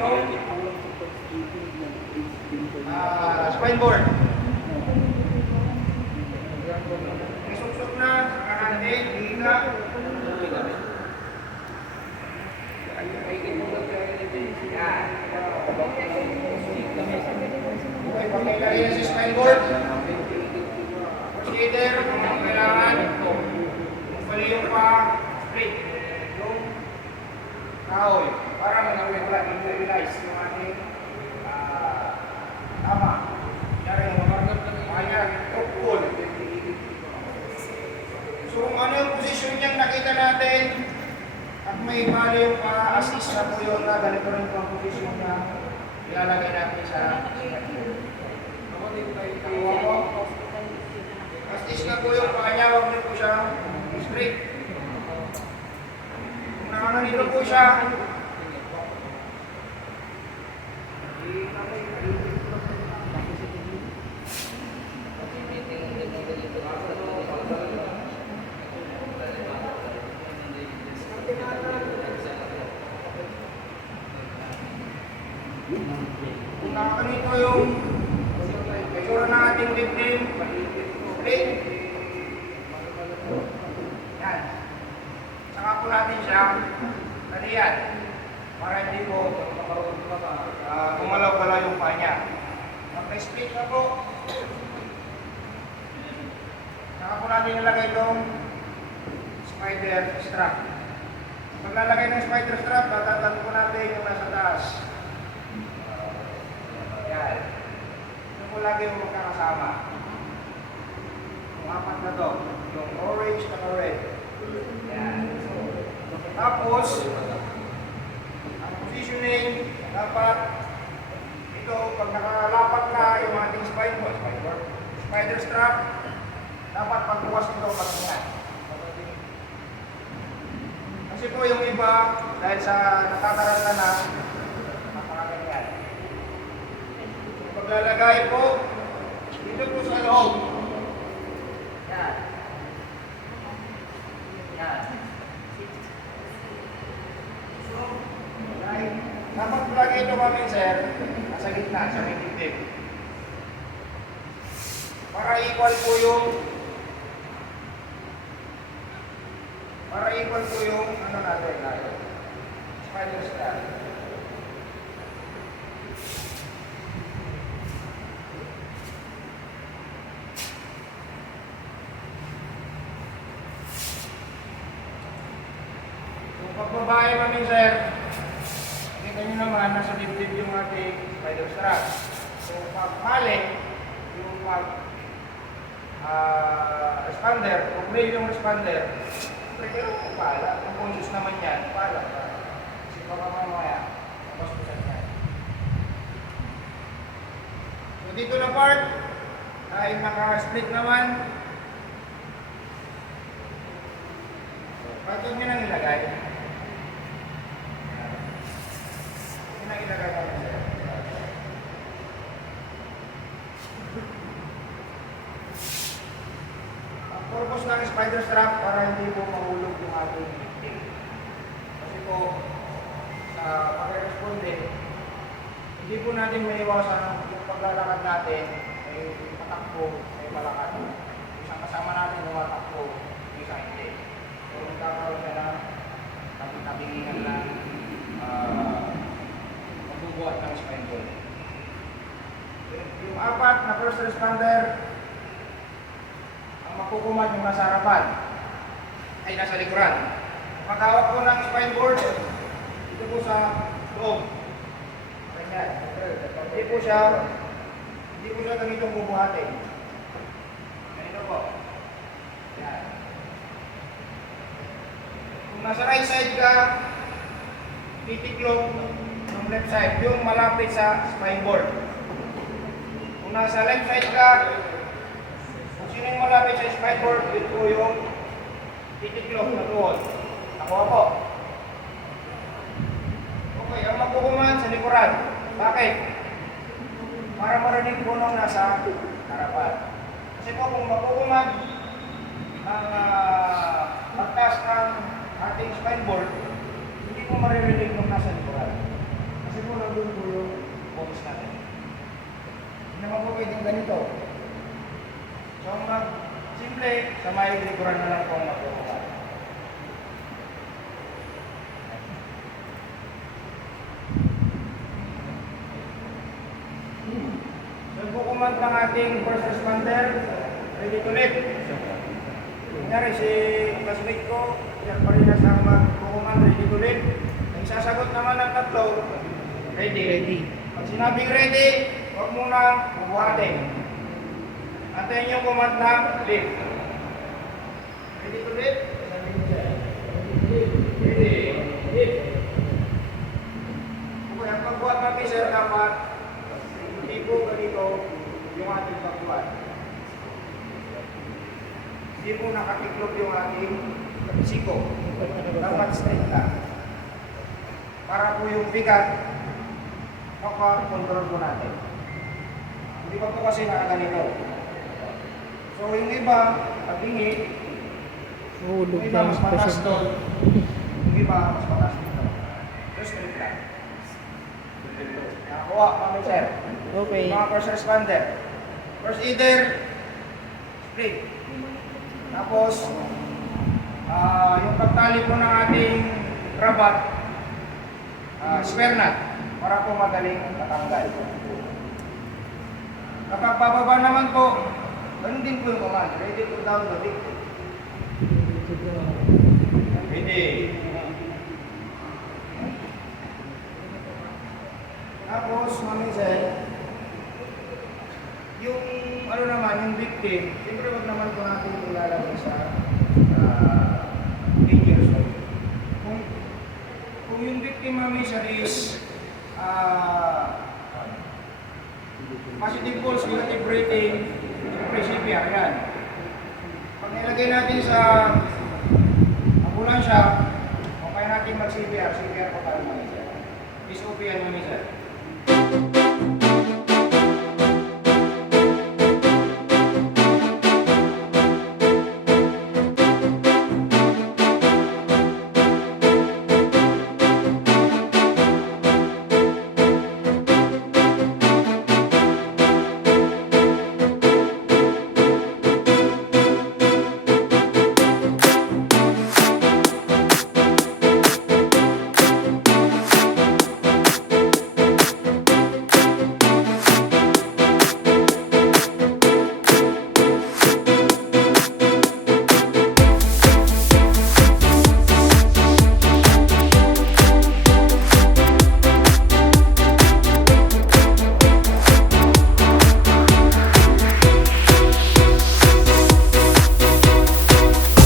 yung spine board. Isuksok na, kakante, higa. Okay, pagkailagay na sa spine board. Procedure, kung kailangan, bali yung pa straight. Yung kahoy, para mag-realize yung ating tama. Kaya yung kaya pull. So kung ano yung position niyang nakita natin at may mali yung assist na po yun na ganito rin po ang position niya, ilalagay natin sa assist na po yung kanya, huwag niyo po siya straight. Kung nakanganito po siya, kung nakakanito yung itsura ng ating victim, straight. Yan. Saka po natin siya kaliyan para hindi po gumalaw-galaw yung paa niya. Mag-split na po. Saka po natin nilagay itong spider strap. Paglalagay ng spider strap, tatatan po natin yung nasa taas. Yan. Ito po lagi yung magkakasama. Yung apat na to. Yung orange at red. Yan. Tapos, ang positioning, dapat ito, pag nakalapat na yung ating spider strap, dapat pagbukas nito pagkingan. Kasi po yung iba, dahil sa natataranta na, napakaganyan. Paglalagay po, dito po sa loob. Yan. Yan. So, dapat lagi ito kami, sir, nasa gitna, sa may dibdib. Para equal po yung ano natin, spider strap. Yung pagbabae namin, sir, kita nyo naman, nasa dibdib yung ating spider strap. So, pag-mali, yung responder, kung male yung responder, pero kung pala, kung conscious naman yan, pala. Kasi baka mamaya, mabaskusan yan. So, dito na part, ay naka-split naman. Bakit nyo nang ilagay? Yun ang ilagay namin, sir. Ang purpose ng spider strap para hindi po mahulog yung ating victim. Kasi po, sa pag-responde, hindi po natin maiwasan yung paglalakad natin ay patakbo, ay malakad. Isang kasama natin lumatakbo, isa hindi. So, magkakaroon siya ng tabi-tabingan na magbubuhat ng spine ball. Yung apat na first responder, ang makukuman yung nasa harapan ay nasa likuran. Pagkawak po ng spine board, ito po sa loob. Ganyan. Hindi po siya ganitong bubuhatin. Ganito po. Yan. Kung nasa right side ka, titiklop ng left side, yung malapit sa spine board. Kung nasa left side ka, kung sino yung malapit sa spine board, yun po yung titiklop na tuhod. Nakuha po. Okay, ang magkukuman sa likuran. Bakit? Para marinig po nung nasa harapan. Kasi po kung magkukuman ang pagtas ng ating spine board, hindi po maririnig nung nasa likuran. Kasi po ganito. So, simple, sa may likuran na lang po ang magkukuha. So, kukumand ng ating first responder, ready to live. Kunyari, si classmate ko, yan pa rin nasa magkukumand, ready to live. Ang sasagot naman ng tatlo, ready. Pag sinabing ready, huwag muna bubuhatin. Antayin yung command na live. Ready to live? Ready. Live. Okay, ang pagbuhat natin, sir, dapat hindi po ganito yung ating pagbuhat. Hindi po nakatiklop yung ating siko. Dapat straight lang. Para po yung bigat, makakontrol po natin. Hindi pa po kasi nakaganito. So yung iba, pag-ingi, yung iba mas patas doon, yung iba mas patas dito. So straight lang. Nakakuha, mami sir. Okay. Mga first responder. First aider, straight. Tapos, yung pagtali po ng ating rabat, square knot, para po madaling matanggal. Kapag bababa naman po, ganun din po yung command. Ready to down the victim. Ready. Tapos, mami sir, yung ano naman, yung victim, siyempre wag naman po natin ilalagay sa danger zone. Kung yung victim mami sir is positive pulse, negative breathing, siyempre CPR yan. Pag nilagay natin sa ambulansya, kung kaya natin mag-CPR, CPR pa tayo mami sir. SOP yan mami sir.